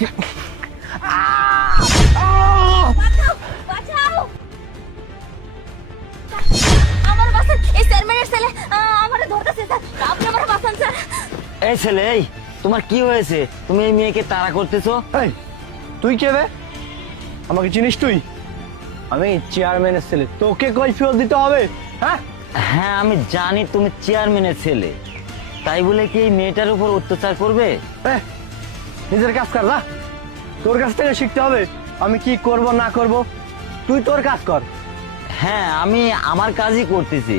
এই ছেলে, এই তোমার কি হয়েছে? তুমি এই মেয়েকে তাড়া করতেছো? তুই কে রে? আমাকে চিনিস তুই? আমি চেয়ারম্যানের ছেলে, তোকে কৈফিয়ত দিতে হবে? হ্যাঁ আমি জানি তুমি চেয়ারম্যানের ছেলে, তাই বলে কি এই মেয়েটার উপর অত্যাচার করবে? নিজের কাজ কর না, তোর কাছ থেকে শিখতে হবে আমি কি করব না করব। তুই তোর কাজ কর। হ্যাঁ আমি আমার কাজই করতেছি।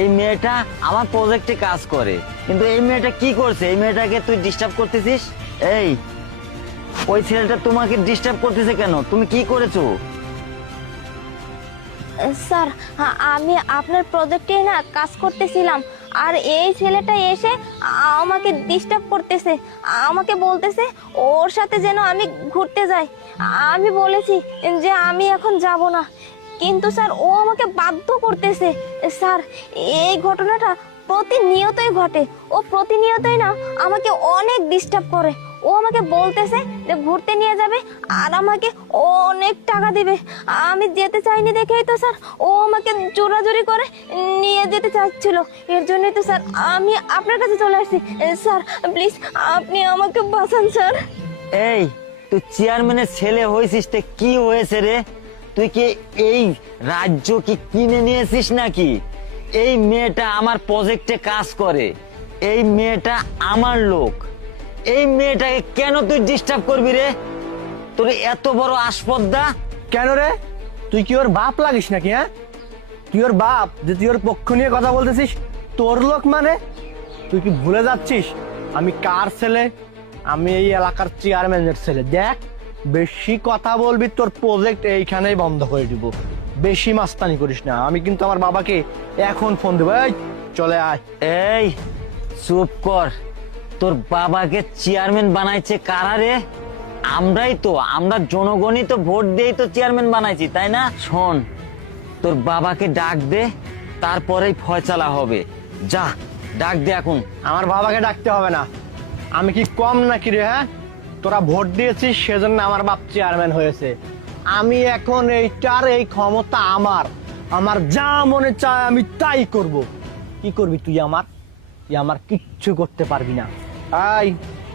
এই মেয়েটা আমার প্রজেক্টে কাজ করে, কিন্তু এই মেয়েটা কি করছে? এই মেয়েটাকে তুই ডিস্টার্ব করতেছিস। এই ওই ছেলেটা তোমাকে ডিস্টার্ব করতেছে কেন? তুমি কি করেছো? স্যার আমি আপনার প্রজেক্টে না কাজ করতেছিলাম, আর এই ছেলেটা এসে আমাকে ডিস্টার্ব করতেছে, আমাকে বলতেছে ওর সাথে যেন আমি ঘুরতে যাই। আমি বলেছি যে আমি এখন যাব না, কিন্তু স্যার ও আমাকে বাধ্য করতেছে। স্যার এই ঘটনাটা প্রতিনিয়তই ঘটে, ও প্রতিনিয়তই না আমাকে অনেক ডিস্টার্ব করে। ও আমাকে বলতেছে যে ঘুরতে নিয়ে যাবে আর আমাকে অনেক টাকা দিবে। আমি যেতে চাইনি দেখেই তো স্যার ও আমাকে জোরাজোরি করে নিয়ে যেতে চাচ্ছিল। এর জন্যই তো স্যার আমি আপনার কাছে চলে আসছি। স্যার প্লিজ আপনি আমাকে বাঁচান স্যার। এই তুই চেয়ারম্যানের ছেলে হয়েছিস, তে কি হয়েছে রে? তুই কি এই রাজ্য কি কিনে নিয়েছিস নাকি? এই মেয়েটা আমার প্রজেক্টে কাজ করে, এই মেয়েটা আমার লোক। এই মেয়েটাকে কেন তুই ডিস্টার্ব করবি রে? তোর এত বড় আসপদ্দা! কেন রে, তুই কি ওর বাপ লাগিস নাকি? তুই ওর বাপ যে তুই ওর পক্ষ নিয়ে কথা বলতেছিস? তোর লোক মানে? তুই কি ভুলে যাচ্ছিস আমি কার ছেলে? আমি এই এলাকার চেয়ারম্যানের ছেলে। দেখ, বেশি কথা বলবি তোর প্রজেক্ট এইখানেই বন্ধ করে দিব। বেশি মাস্তানি করিস না, আমি কিন্তু আমার বাবাকে এখন ফোন দেবো। এই চলে আয়। এই চুপ কর। তোর বাবাকে চেয়ারম্যান বানাইছে কারা রে? আমরাই তো, আমরা জনগণই তো ভোট দিয়েই তো চেয়ারম্যান বানাইছি, তাই না? শোন, তোর বাবাকে ডাক দে, তারপরেই ফয়সালা হবে। যা ডাক দে এখন। আমার বাবাকে ডাকতে হবে না। আমি কি কম নাকি রে? তোরা ভোট দিয়েছিস সেজন্য আমার বাপ চেয়ারম্যান হয়েছে। আমি এখন এইটার এই ক্ষমতা আমার। আমার যা মনে চায় আমি তাই করব। কি করবি তুই? তুই আমার কিচ্ছু করতে পারবি না। আই,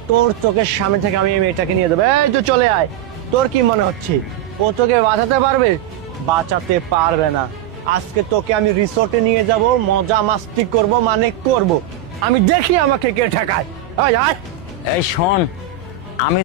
তোর চোখের সামনে থেকে আমি এই মেয়েটাকে নিয়ে দেবো। এই তো চলে আয়। তোর কি মনে হচ্ছে ও তোকে বাঁচাতে পারবে? বাঁচাতে পারবে না। আজকে তোকে আমি রিসোর্টে নিয়ে যাব, মজা মাস্তি করব, মানে করব। আমি দেখি আমাকে কে ঠেকায়। আয় আয়। এই শোন, আমি